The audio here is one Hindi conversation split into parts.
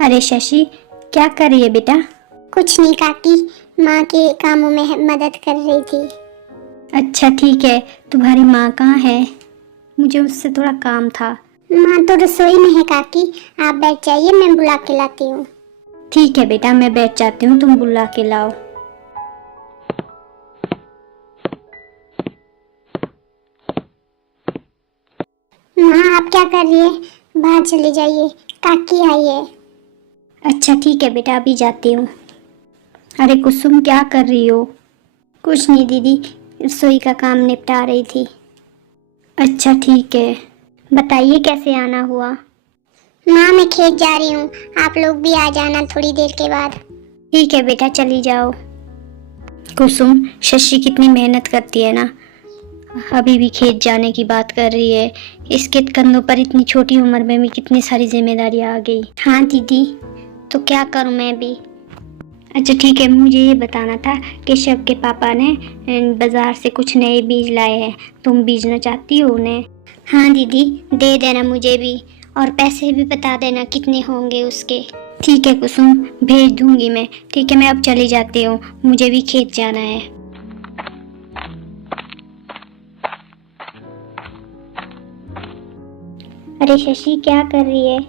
अरे शशि, क्या कर रही है बेटा? कुछ नहीं काकी, माँ के कामों में मदद कर रही थी। अच्छा ठीक है, तुम्हारी माँ कहाँ है? मुझे उससे थोड़ा काम था। माँ तो रसोई में है काकी, आप बैठ जाइए, मैं बुला के लाती हूँ। ठीक है बेटा, मैं बैठ जाती हूँ, तुम बुला के लाओ। माँ आप क्या कर रही है? बाहर चले जाइए, काकी आई है। अच्छा ठीक है बेटा, अभी जाती हूँ। अरे कुसुम, क्या कर रही हो? कुछ नहीं दीदी, रसोई का काम निपटा रही थी। अच्छा ठीक है, बताइए कैसे आना हुआ? माँ मैं खेत जा रही हूँ, आप लोग भी आ जाना थोड़ी देर के बाद। ठीक है बेटा, चली जाओ। कुसुम, शशि कितनी मेहनत करती है ना, अभी भी खेत जाने की बात कर रही है। इसके कंधों पर इतनी छोटी उम्र में भी कितनी सारी जिम्मेदारियां आ गई। हाँ दीदी, तो क्या करूं मैं भी। अच्छा ठीक है, मुझे ये बताना था, केशव के पापा ने बाजार से कुछ नए बीज लाए हैं, तुम बीजना चाहती हो उन्हें? हाँ दीदी, दे देना मुझे भी, और पैसे भी बता देना कितने होंगे उसके। ठीक है कुसुम, भेज दूंगी मैं। ठीक है, मैं अब चली जाती हूँ, मुझे भी खेत जाना है। अरे शशि, क्या कर रही है?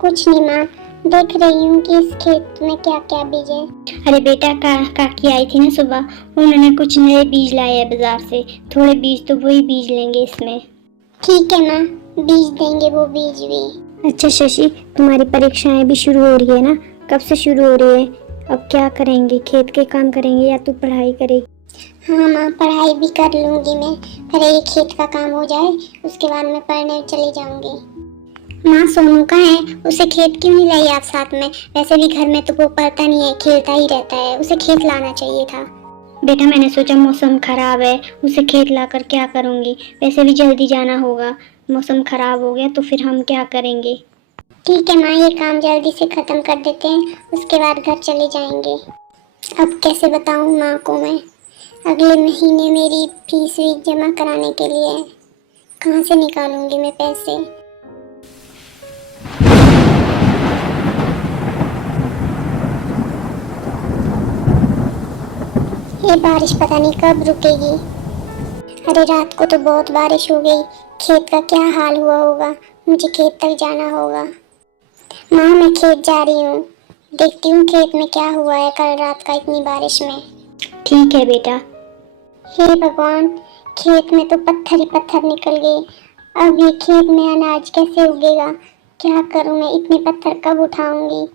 कुछ नहीं माँ, देख रही हूँ कि इस खेत में क्या क्या बीज है। अरे बेटा, काकी आई थी ना सुबह, उन्होंने कुछ नए बीज लाए हैं बाजार से, थोड़े बीज तो वही बीज लेंगे इसमें। ठीक है माँ, बीज देंगे वो बीज भी। अच्छा शशि, तुम्हारी परीक्षाएं भी शुरू हो रही है ना, कब से शुरू हो रही है? अब क्या करेंगे, खेत के काम करेंगे या तू पढ़ाई करेगी? हाँ माँ, पढ़ाई भी कर लूंगी मैं, पहले ये खेत का काम हो जाए, उसके बाद मैं पढ़ने चली जाऊंगी। माँ सोनू कहाँ है? उसे खेत क्यों नहीं लाई आप साथ में? वैसे भी घर में तो वो पढ़ता नहीं है, खेलता ही रहता है, उसे खेत लाना चाहिए था। बेटा मैंने सोचा मौसम खराब है, उसे खेत लाकर क्या करूंगी, वैसे भी जल्दी जाना होगा, मौसम खराब हो गया तो फिर हम क्या करेंगे। ठीक है माँ, ये काम जल्दी से खत्म कर देते हैं, उसके बाद घर चले जाएंगे। अब कैसे बताऊँ माँ को मैं? अगले महीने मेरी फीस भी जमा कराने के लिए है, कहाँ से निकालूंगी मैं पैसे? ये बारिश पता नहीं कब रुकेगी। अरे रात को तो बहुत बारिश हो गई, खेत का क्या हाल हुआ होगा, मुझे खेत तक जाना होगा। माँ मैं खेत जा रही हूँ, देखती हूँ खेत में क्या हुआ है कल रात का इतनी बारिश में। ठीक है बेटा। हे भगवान, खेत में तो पत्थर ही पत्थर निकल गए, अब ये खेत में अनाज कैसे उगेगा? क्या करूँ मैं, इतने पत्थर कब उठाऊंगी?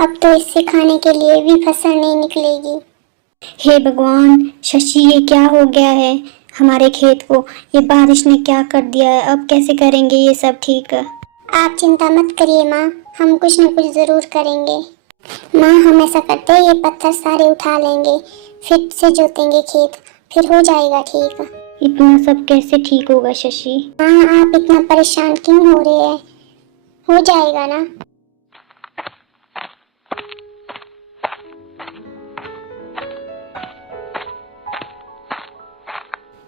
अब तो इससे खाने के लिए भी फसल नहीं निकलेगी। हे भगवान, शशि ये क्या हो गया है हमारे खेत को, ये बारिश ने क्या कर दिया है, अब कैसे करेंगे ये सब ठीक? आप चिंता मत करिए माँ, हम कुछ न कुछ जरूर करेंगे। माँ हम ऐसा करते हैं, ये पत्थर सारे उठा लेंगे, फिर से जोतेंगे खेत, फिर हो जाएगा ठीक। इतना सब कैसे ठीक होगा शशि? माँ आप इतना परेशान क्यों हो रहे हैं, हो जाएगा ना।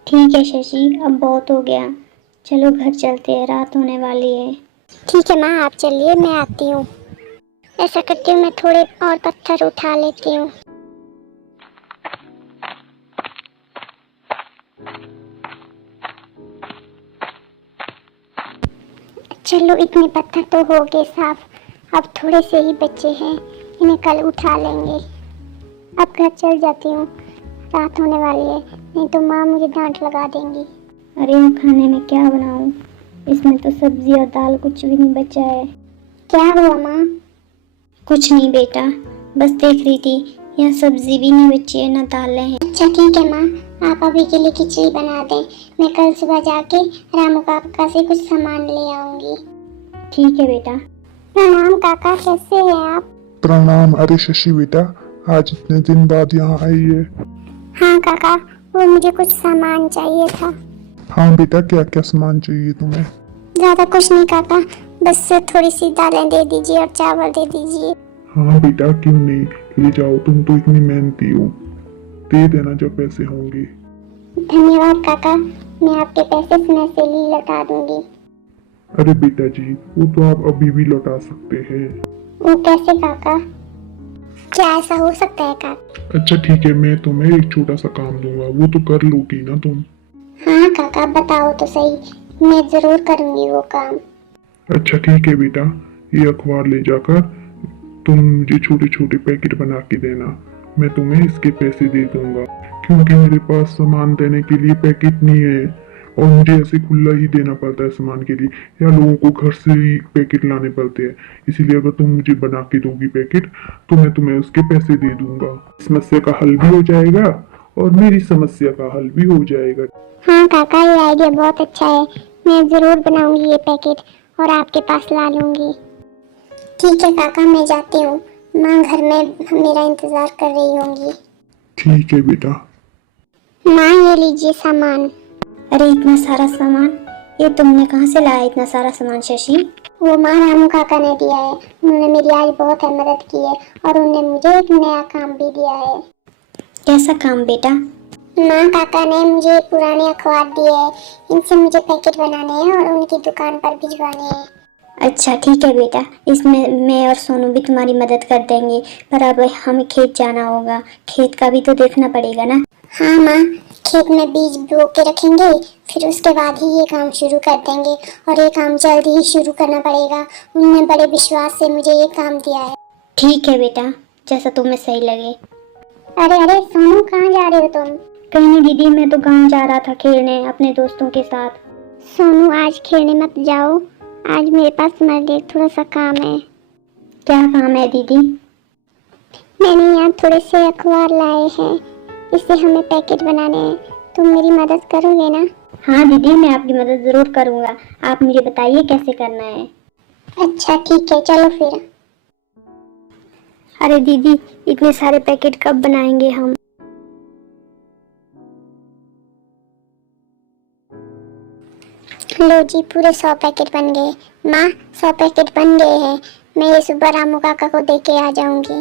ठीक है शशि, अब बहुत हो गया, चलो घर चलते हैं, रात होने वाली है। ठीक है माँ, आप चलिए, मैं आती हूँ। ऐसा करती हूँ, मैं थोड़े और पत्थर उठा लेती हूँ। चलो इतने पत्थर तो हो गए साफ, अब थोड़े से ही बचे हैं, इन्हें कल उठा लेंगे। अब घर चल जाती हूँ, रात होने वाली है, नहीं तो माँ मुझे डांट लगा देंगी। अरे मैं खाने में क्या बनाऊं, इसमें तो सब्जी और दाल कुछ भी नहीं बचा है। क्या हुआ माँ? कुछ नहीं बेटा, बस देख रही थी यहाँ सब्जी भी नहीं बची है, ना दालें हैं। अच्छा ठीक है माँ, आप अभी के लिए खिचड़ी बना दें। मैं कल सुबह जाके रामू काका से कुछ सामान ले आऊंगी। ठीक है बेटा। प्रणाम काका, कैसे हैं आप? प्रणाम। अरे शशि बेटा, आज इतने दिन बाद यहाँ आई है। हाँ काका, वो मुझे कुछ सामान चाहिए था। हाँ बेटा, क्या क्या सामान चाहिए तुम्हें? ज्यादा कुछ नहीं काका, बस थोड़ी सी दालें दे दीजिए और चावल दे दीजिए। हाँ बेटा, क्यों नहीं, ले जाओ, तुम तो इतनी मेहनती हो, दे देना जब पैसे होंगे। धन्यवाद काका, मैं आपके पैसे समय से लौटा दूंगी। अरे बेटा जी, वो तो आप अभी भी लौटा सकते हैं। वो कैसे काका? क्या ऐसा हो सकता है काका? अच्छा ठीक है, मैं तुम्हें एक छोटा सा काम दूंगा, वो तो कर लोगी ना तुम? हाँ काका, बताओ तो सही, मैं जरूर करूंगी वो काम। अच्छा ठीक है बेटा, ये अखबार ले जाकर तुम मुझे छोटे छोटे पैकेट बना के देना, मैं तुम्हें इसके पैसे दे दूंगा, क्योंकि मेरे पास सामान देने के लिए पैकेट नहीं है और मुझे ऐसे खुला ही देना पड़ता है सामान के लिए, या लोगों को घर से ही पैकेट लाने पड़ते हैं। इसीलिए अगर तुम मुझे बना के दोगी पैकेट तो मैं तुम्हें उसके पैसे दे दूंगा। समस्या का हल भी हो जाएगा और मेरी समस्या का हल भी हो जाएगा। हाँ काका, ये आइडिया बहुत अच्छा है, मैं जरूर बनाऊंगी ये पैकेट और आपके पास ला लूंगी। ठीक है काका, मैं जाती हूँ, माँ घर में मेरा इंतजार कर रही होंगी। ठीक है बेटा। माँ ये लीजिए सामान। अरे इतना सारा सामान, ये तुमने कहाँ से लाया इतना सारा सामान शशि? वो माँ रामू काका ने दिया है, उन्होंने मेरी आज बहुत मदद की है और उन्होंने मुझे एक नया काम भी दिया है। कैसा काम बेटा? माँ काका ने मुझे पुराने अखबार दिए हैं, इनसे मुझे पैकेट बनाने हैं और उनकी दुकान पर भिजवाने हैं। अच्छा ठीक है बेटा, इसमें मैं और सोनू भी तुम्हारी मदद कर देंगे, पर अब हमें खेत जाना होगा, खेत का भी तो देखना पड़ेगा ना। हाँ माँ, खेत में बीज बो के रखेंगे, फिर उसके बाद ही ये काम शुरू कर देंगे और ये काम जल्दी ही शुरू करना पड़ेगा। उन्होंने बड़े विश्वास से मुझे ये काम दिया है। ठीक है बेटा, जैसा तुम्हें सही लगे। अरे अरे सोनू, कहाँ जा रहे हो तुम? कहीं नहीं दीदी, मैं तो गांव जा रहा था खेलने अपने दोस्तों के साथ। सोनू आज खेलने मत जाओ, आज मेरे पास तुम्हारे लिए थोड़ा सा काम है। क्या काम है दीदी? मैंने यहाँ थोड़े से अखबार लाए हैं, इससे हमें पैकेट बनाने हैं, तुम मेरी मदद करोगे ना? हाँ दीदी, मैं आपकी मदद जरूर करूँगा, आप मुझे बताइए कैसे करना है। अच्छा ठीक है, चलो फिर। अरे दीदी, इतने सारे पैकेट कब बनाएंगे हम? लो जी, पूरे 100 पैकेट बन गए। माँ, 100 पैकेट बन गए हैं, मैं ये सुबह रामू काका को दे के आ जाऊंगी,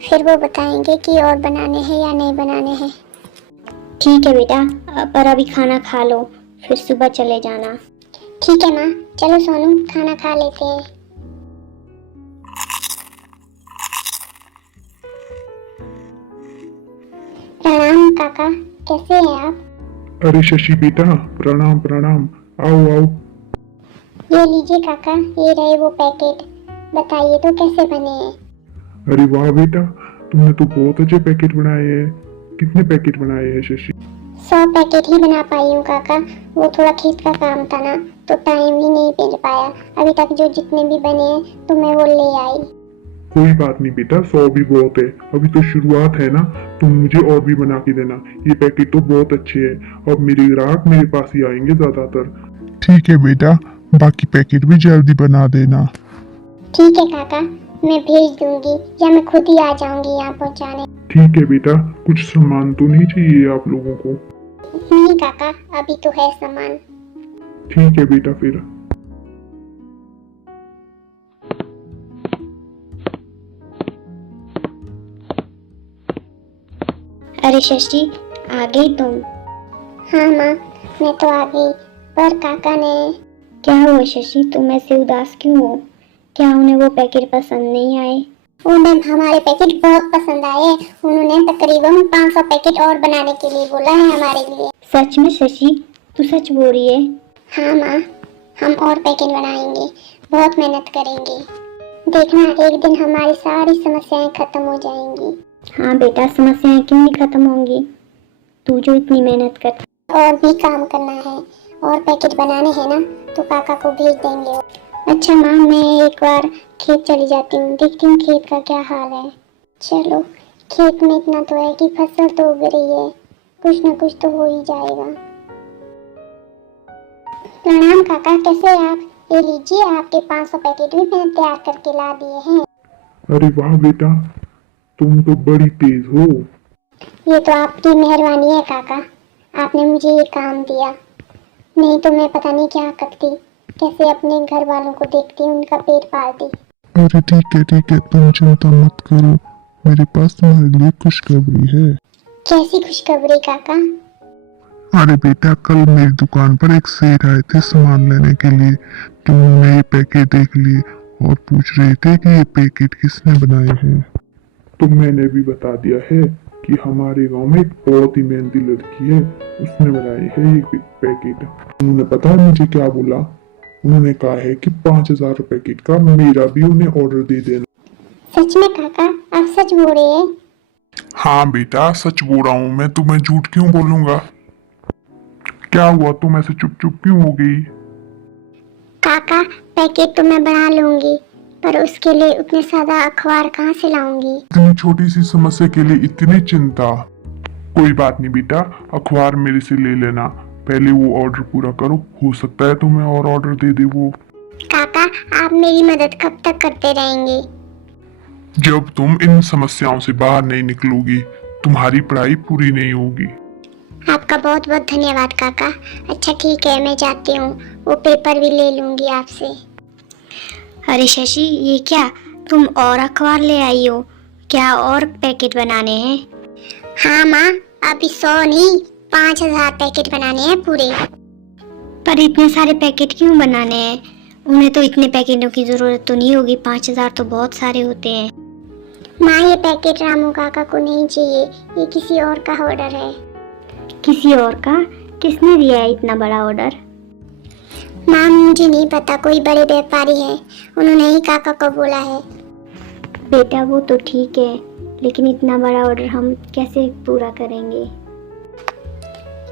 फिर वो बताएंगे कि और बनाने हैं या नहीं बनाने हैं। ठीक है बेटा, पर अभी खाना खा लो, फिर सुबह चले जाना। ठीक है माँ, चलो सोनू खाना खा लेते हैं। प्रणाम काका, कैसे हैं आप? अरे शशि बेटा, प्रणाम प्रणाम, आओ आओ। ये लीजिए काका, ये रहे वो पैकेट, बताइए तो कैसे बने हैं? अरे वाह बेटा, तुमने तो बहुत अच्छे पैकेट बनाए हैं। कितने पैकेट बनाए हैं शशि? 100 पैकेट ही बना पाई हूँ काका, वो थोड़ा खेत का काम था ना, तो टाइम ही नहीं मिल पाया। अभी तक जो जितने भी बने हैं तो मैं वो ले आई। कोई बात नहीं बेटा, 100 भी बहुत है, अभी तो शुरुआत है ना, तुम मुझे और भी बना के देना। ये पैकेट तो बहुत अच्छे हैं, अब मेरे ग्राहक मेरे पास ही आएंगे ज्यादातर। ठीक है बेटा, बाकी पैकेट भी जल्दी बना देना। ठीक है काका, मैं भेज दूंगी या मैं खुद ही आ जाऊंगी यहाँ पहुँचाने। ठीक है बेटा, कुछ सामान तो नहीं चाहिए आप लोगों को? नहीं काका, अभी तो है सामान। ठीक है बेटा फिर। अरे शशि, आ गई तुम? हाँ माँ, मैं तो आ गई, पर काका ने। क्या हुआ शशि, तुम ऐसे उदास क्यों हो? क्या उन्हें वो पैकेट पसंद नहीं आए? उन्हें हमारे पैकेट बहुत पसंद आए, उन्होंने तकरीबन 500 पैकेट और बनाने के लिए बोला है हमारे लिए। सच में शशि, तू सच बोल रही है? हाँ माँ, हम और पैकेट बनाएंगे, बहुत मेहनत करेंगे, देखना एक दिन हमारी सारी समस्याएं खत्म हो जाएंगी। हाँ बेटा, समस्याएं क्यों नहीं खत्म होंगी, तू जो इतनी मेहनत कर। और भी काम करना है और पैकेट बनाने हैं ना, तो काका को भेज देंगे। अच्छा माँ, मैं एक बार खेत चली जाती हूँ, देखती हूँ खेत का क्या हाल है। चलो, खेत में इतना तो है कि फसल तो उग रही है, कुछ न कुछ तो हो ही जाएगा। प्रणाम काका, कैसे हैं आप? ये लीजिए, आपके 500 पैकेट भी मैंने तैयार करके ला दिए हैं। अरे वाह बेटा, तुम तो बड़ी तेज हो। ये तो आपकी मेहरबानी है काका, आपने मुझे ये काम दिया, नहीं तो मैं पता नहीं क्या करती, कैसे अपने घर वालों को देखती, उनका पेट पालती। अरे ठीक है, तुम चिंता मत करो, मेरे पास तुम्हारे लिए खुशखबरी है। कैसी खुशखबरी काका? अरे बेटा, कल मेरी दुकान पर एक सेठ आए थे सामान लेने के लिए, तो उन्होंने ये पैकेट देख लिए और पूछ रहे थे कि ये पैकेट किसने बनाए हैं। तो मैंने भी बता दिया है कि हमारे गांव में एक बहुत ही मेहनती लड़की है, उसने बनाई है ये पैकेट। उन्होंने पता है मुझे क्या बोला? उन्होंने कहा है कि 5,000 पैकेट का मेरा भी उन्हें ऑर्डर दे देना। सच में काका, आप सच बोल रहे हैं? हाँ बेटा, सच बोल रहा हूँ मैं, तुम्हें झूठ क्यों बोलूंगा। क्या हुआ, तुम ऐसे चुप चुप क्यों हो गई? काका, पैकेट तो मैं बना लूंगी, पर उसके लिए उतने सादा अखबार कहाँ से लाऊंगी? इतनी छोटी सी समस्या के लिए इतनी चिंता। कोई बात नहीं बेटा, अखबार मेरे से ले लेना, पहले वो ऑर्डर पूरा करो, हो सकता है तुम्हें और ऑर्डर दे दे वो। काका, आप मेरी मदद कब तक करते रहेंगे? जब तुम इन समस्याओं से बाहर नहीं निकलोगी, तुम्हारी पढ़ाई पूरी नहीं होगी। आपका बहुत बहुत धन्यवाद काका। अच्छा ठीक है, मैं जाती हूँ, वो पेपर भी ले लूंगी आपसे। अरे शशि, ये क्या, तुम और अखबार ले आई हो? क्या और पैकेट बनाने हैं? हाँ माँ, अभी 100 नहीं 5,000 पैकेट बनाने हैं पूरे। पर इतने सारे पैकेट क्यों बनाने हैं? उन्हें तो इतने पैकेटों की जरूरत तो नहीं होगी, 5,000 तो बहुत सारे होते हैं। माँ, ये पैकेट रामू काका को नहीं चाहिए, ये किसी और का ऑर्डर है। किसी और का? किसने दिया है इतना बड़ा ऑर्डर? माँ, मुझे नहीं पता, कोई बड़े व्यापारी हैं, उन्होंने ही काका को बोला है। बेटा वो तो ठीक है, लेकिन इतना बड़ा ऑर्डर हम कैसे पूरा करेंगे?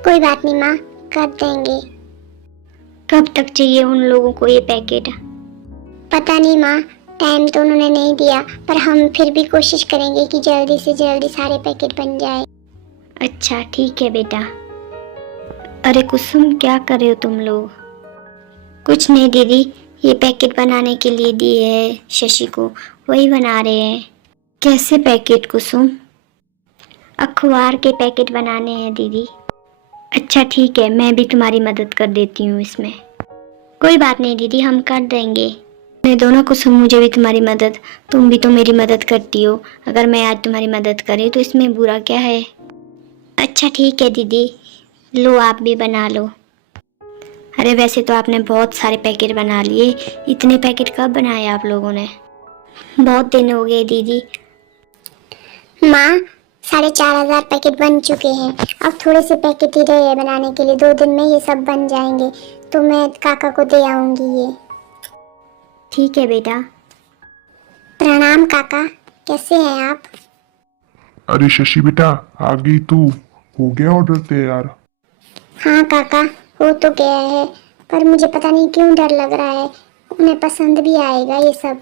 कोई बात नहीं माँ, कर देंगे। कब तक चाहिए उन लोगों को ये पैकेट? पता नहीं माँ, टाइम तो उन्होंने नहीं दिया, पर हम फिर भी कोशिश करेंगे कि जल्दी से जल्दी सारे पैकेट बन जाए। अच्छा ठीक है बेटा। अरे कुसुम, क्या कर रहे हो तुम लोग? कुछ नहीं दीदी, ये पैकेट बनाने के लिए दिए है शशि को, वही बना रहे हैं। कैसे पैकेट कुसुम? अखबार के पैकेट बनाने हैं दीदी। अच्छा ठीक है, मैं भी तुम्हारी मदद कर देती हूँ इसमें। कोई बात नहीं दीदी, हम कर देंगे। मैं दोनों कुसुम, मुझे भी तुम्हारी मदद, तुम भी तो मेरी मदद करती हो। अगर मैं आज तुम्हारी मदद करी तो इसमें बुरा क्या है? अच्छा ठीक है दीदी, लो आप भी बना लो। अरे वैसे तो आपने बहुत सारे पैकेट बना लिए, इतने पैकेट कब बनाए आप लोगों ने? बहुत दिन हो गए दीदी। माँ, 4,500 पैकेट बन चुके हैं, अब थोड़े से पैकेट ही रहे हैं बनाने के लिए, 2 दिन में ये सब बन जाएंगे, तो मैं काका को दे आऊंगी ये। ठीक है बेटा। प्रणाम काका, कैसे हैं आप? अरे शशि बेटा, आ गई तू, हो गया ऑर्डर तैयार? हाँ काका, हो तो गया है, पर मुझे पता नहीं क्यों डर लग रहा है, उन्हें पसंद भी आएगा ये सब?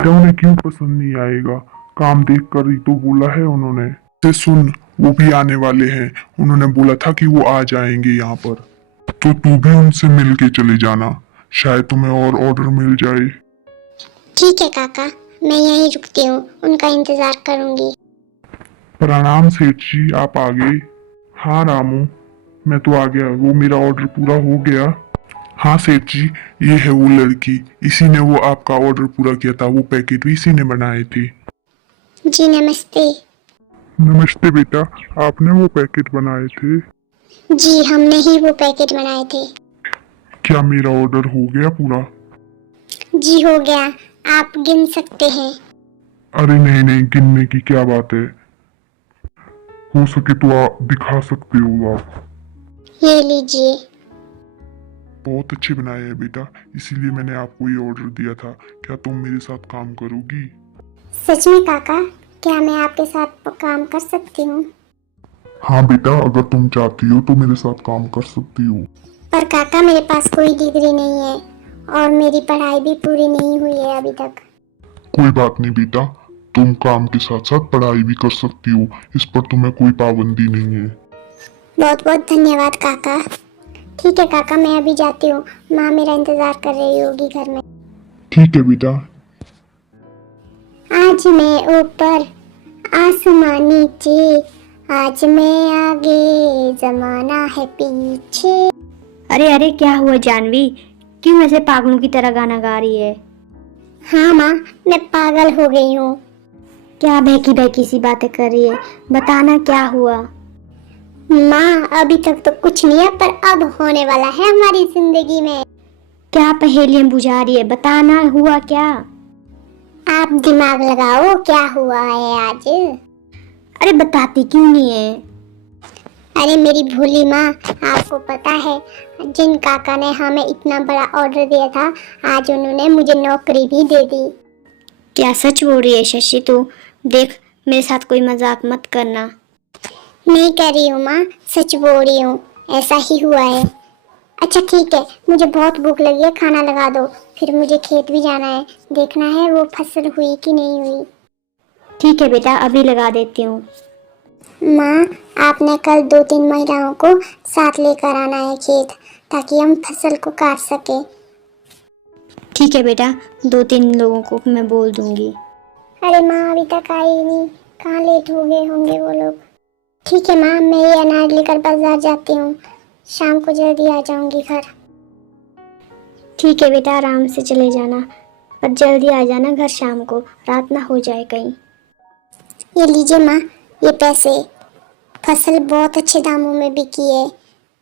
बेटा उन्हें क्यों पसंद नहीं आएगा, काम देख कर ही तो बोला है उन्होंने। से सुन, वो भी आने वाले हैं, उन्होंने बोला था कि वो आ जाएंगे यहाँ पर, तो तू भी उनसे मिल के चले जाना, शायद तुम्हें और ऑर्डर मिल जाए। ठीक है काका, मैं यहीं रुकती हूँ, उनका इंतजार करूंगी। प्रणाम सेठ जी, आप आ गए? हाँ रामू, मैं तो आ गया, वो मेरा ऑर्डर पूरा हो गया। हाँ सेठ जी, ये है वो लड़की, इसी ने वो आपका ऑर्डर पूरा किया था, वो पैकेट भी इसी ने बनाए थे। जी नमस्ते। नमस्ते बेटा, आपने वो पैकेट बनाए थे? जी, हमने ही वो पैकेट बनाए थे। क्या मेरा ऑर्डर हो गया पूरा? जी हो गया, आप गिन सकते हैं। अरे नहीं नहीं, गिनने की क्या बात है, हो सके तो आप दिखा सकते हो आप। ये लीजिए। बहुत अच्छे बनाए हैं बेटा, इसीलिए मैंने आपको ये ऑर्डर दिया था, क्या तुम मेरे साथ काम करोगी? सच में काका, क्या मैं आपके साथ काम कर सकती हूँ? हाँ बेटा, अगर तुम चाहती हो तो मेरे साथ काम कर सकती हो। पर काका, मेरे पास कोई डिग्री नहीं है और मेरी पढ़ाई भी पूरी नहीं हुई है अभी तक। कोई बात नहीं बेटा, तुम काम के साथ साथ पढ़ाई भी कर सकती हो, इस पर तुम्हें कोई पाबंदी नहीं है। बहुत बहुत धन्यवाद काका। ठीक है काका, मैं अभी जाती हूँ, माँ मेरा इंतजार कर रही होगी घर में। ठीक है बेटा। आज मैं ऊपर आसमां नीचे, आज मैं आगे जमाना है पीछे। अरे अरे, क्या हुआ जानवी, क्यों ऐसे पागलों की तरह गाना गा रही है? हाँ माँ, मैं पागल हो गई हूँ। क्या बहकी बहकी सी बातें कर रही है, बताना क्या हुआ? माँ अभी तक तो कुछ नहीं है, पर अब होने वाला है हमारी जिंदगी में। क्या पहेलियां बुझा रही है, बताना हुआ क्या? आप दिमाग लगाओ, क्या हुआ है आज? अरे बताती क्यों नहीं है? अरे मेरी भोली माँ, आपको पता है जिन काका ने हमें इतना बड़ा ऑर्डर दिया था, आज उन्होंने मुझे नौकरी भी दे दी। क्या सच बोल रही है शशि तू? देख, मेरे साथ कोई मजाक मत करना। नहीं कर रही हूँ माँ, सच बोल रही हूँ, ऐसा ही हुआ है। अच्छा ठीक है, मुझे बहुत भूख लगी है, खाना लगा दो, फिर मुझे खेत भी जाना है, देखना है वो फसल हुई कि नहीं हुई। ठीक है बेटा, अभी लगा देती हूँ। माँ आपने कल 2-3 महिलाओं को साथ लेकर आना है खेत, ताकि हम फसल को काट सके। ठीक है बेटा, 2-3 लोगों को मैं बोल दूंगी। अरे माँ अभी तक आई ही नहीं, कहाँ लेट हो गए होंगे वो लोग। ठीक है माँ, मैं ये अनाज लेकर बाजार जाती हूँ, शाम को जल्दी आ जाऊंगी घर। ठीक है बेटा, आराम से चले जाना, पर जल्दी आ जाना घर, शाम को रात ना हो जाए कहीं। ये लीजिए माँ, ये पैसे, फसल बहुत अच्छे दामों में बिकी है,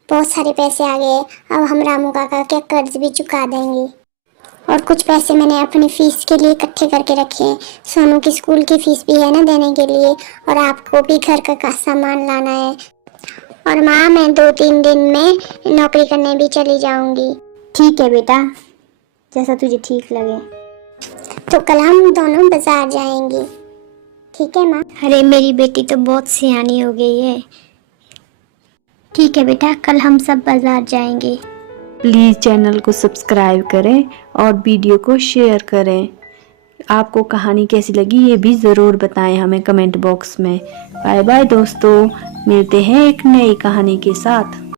बहुत सारे पैसे आ गए। अब हम रामू काका के कर्ज भी चुका देंगे, और कुछ पैसे मैंने अपनी फीस के लिए इकट्ठे करके रखे हैं। सोनू की स्कूल की फीस भी है ना देने के लिए, और आपको भी घर का सामान लाना है। और माँ मैं 2-3 दिन में नौकरी करने भी चली जाऊंगी। ठीक है बेटा, जैसा तुझे ठीक लगे। तो कल हम दोनों बाजार जाएंगे, ठीक है माँ? अरे मेरी बेटी तो बहुत सियानी हो गई है। ठीक है बेटा, कल हम सब बाजार जाएंगे। प्लीज़ चैनल को सब्सक्राइब करें और वीडियो को शेयर करें। आपको कहानी कैसी लगी ये भी ज़रूर बताएं हमें कमेंट बॉक्स में। बाय बाय दोस्तों, मिलते हैं एक नई कहानी के साथ।